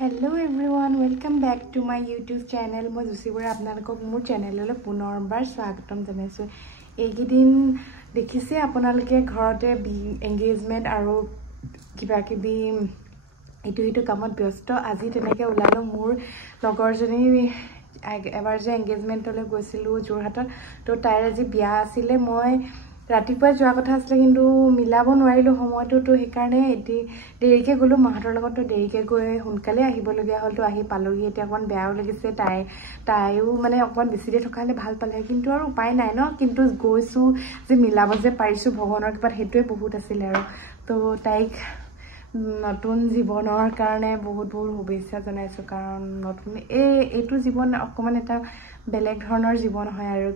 Hello everyone, welcome back to my YouTube channel. মই জুচিবৰে আপোনালোকক মোৰ চেনেললৈ পুনৰবাৰ স্বাগতম জনাইছো। এইকেইদিন দেখিছে আপোনালোকে ঘৰতে এংগেজমেন্ট আৰু কিবা কিবি ইটো কামত ব্যস্ত। আজি তেনেকৈ ওলালো মোৰ লগৰজনী এবাৰ যে এংগেজমেন্টলৈ গৈছিলো যোৰহাটত, তো তাইৰ আজি বিয়া আছিলে। মই ৰাতিপুৱা যোৱা কথা আছিলে কিন্তু মিলাব নোৱাৰিলো সময়টো, তো সেইকাৰণে দেৰিকৈ গ'লো। মাহঁতৰ লগত তো দেৰিকৈ গৈ সোনকালে আহিবলগীয়া হ'ল। তো আহি পালোহি, এতিয়া অকণমান বেয়াও লাগিছে। তাইও মানে অকণমান বেছি দেৰি থকা হ'লে ভাল পালে, কিন্তু আৰু উপায় নাই ন। কিন্তু গৈছোঁ যে মিলাব যে পাৰিছোঁ ভগৱানৰ কৃপাত, সেইটোৱে বহুত আছিলে আৰু। তো তাইক নতুন জীৱনৰ কাৰণে বহুত শুভেচ্ছা জনাইছোঁ, কাৰণ নতুন এইটো জীৱন অকণমান এটা বেলেগ ধৰণৰ জীৱন হয় আৰু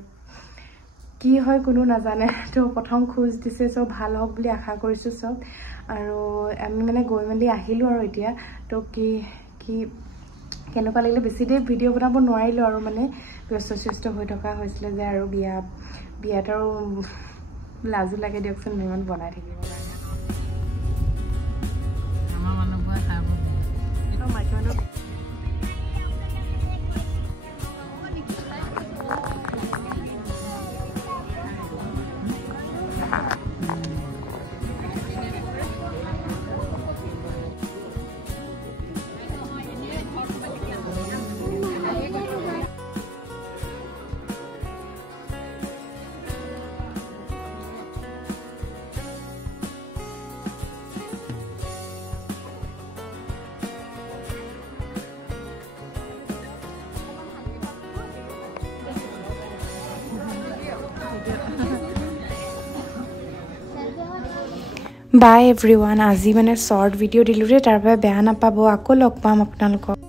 কি হয় কোনো নাজানে। তো প্ৰথম খোজ দিছে, চব ভাল হওক বুলি আশা কৰিছোঁ চব। আৰু আমি মানে গৈ মেলি আহিলোঁ আৰু এতিয়া তো কি কেনেকুৱা লাগিলে। বেছি দেৰি ভিডিঅ' বনাব নোৱাৰিলোঁ আৰু মানে ব্যস্ত হৈ থকা হৈছিলে যে, আৰু বিয়াত আৰু লাজো লাগে দিয়কচোন ইমান বনাই থাকিব কাৰণে। মাইকী মানুহ বাই এভৰিৱান। আজি মানে শ্বৰ্ট ভিডিঅ' দিলোঁ দেই, তাৰ বাবে বেয়া নাপাব। আকৌ লগ পাম আপোনালোকক।